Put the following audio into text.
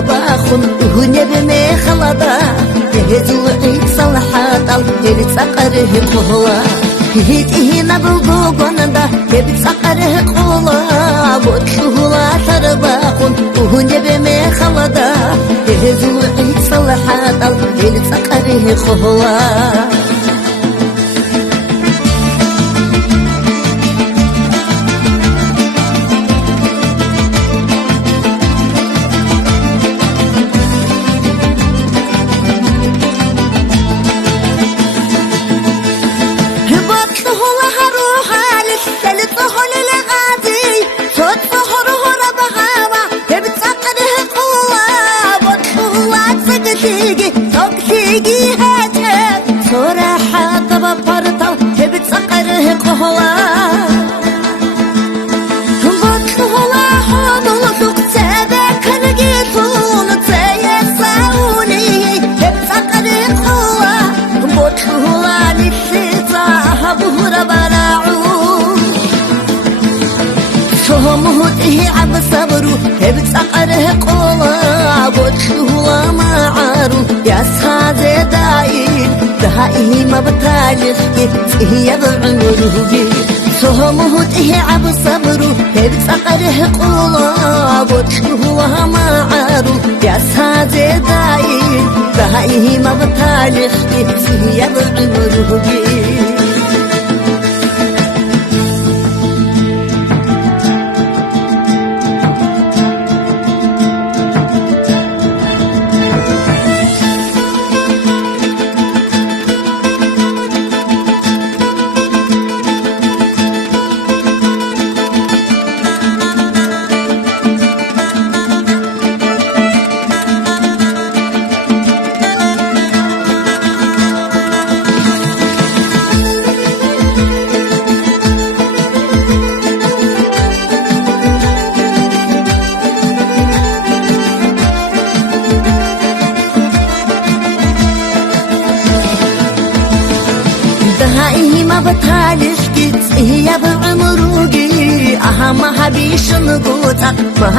باخن هني بمخلدا يهزو عيد صلحات الهيد سقره قولا هنا بوغوندا يبي سقره قولا بوتشولا ترباخن هني بمخلدا يهزو عيد صلحات الهيد سقره قولا صبرو بتسقره قولا بوتشولا معارو يا صادي داي ما بتالف هي بعمره صهمه عب صبرو بتسقره قولا بوتشولا معارو يا صادي داي ما بتالف هي بعمره ما بتالش هي بعمروجي أهم حبيش نقوطك ما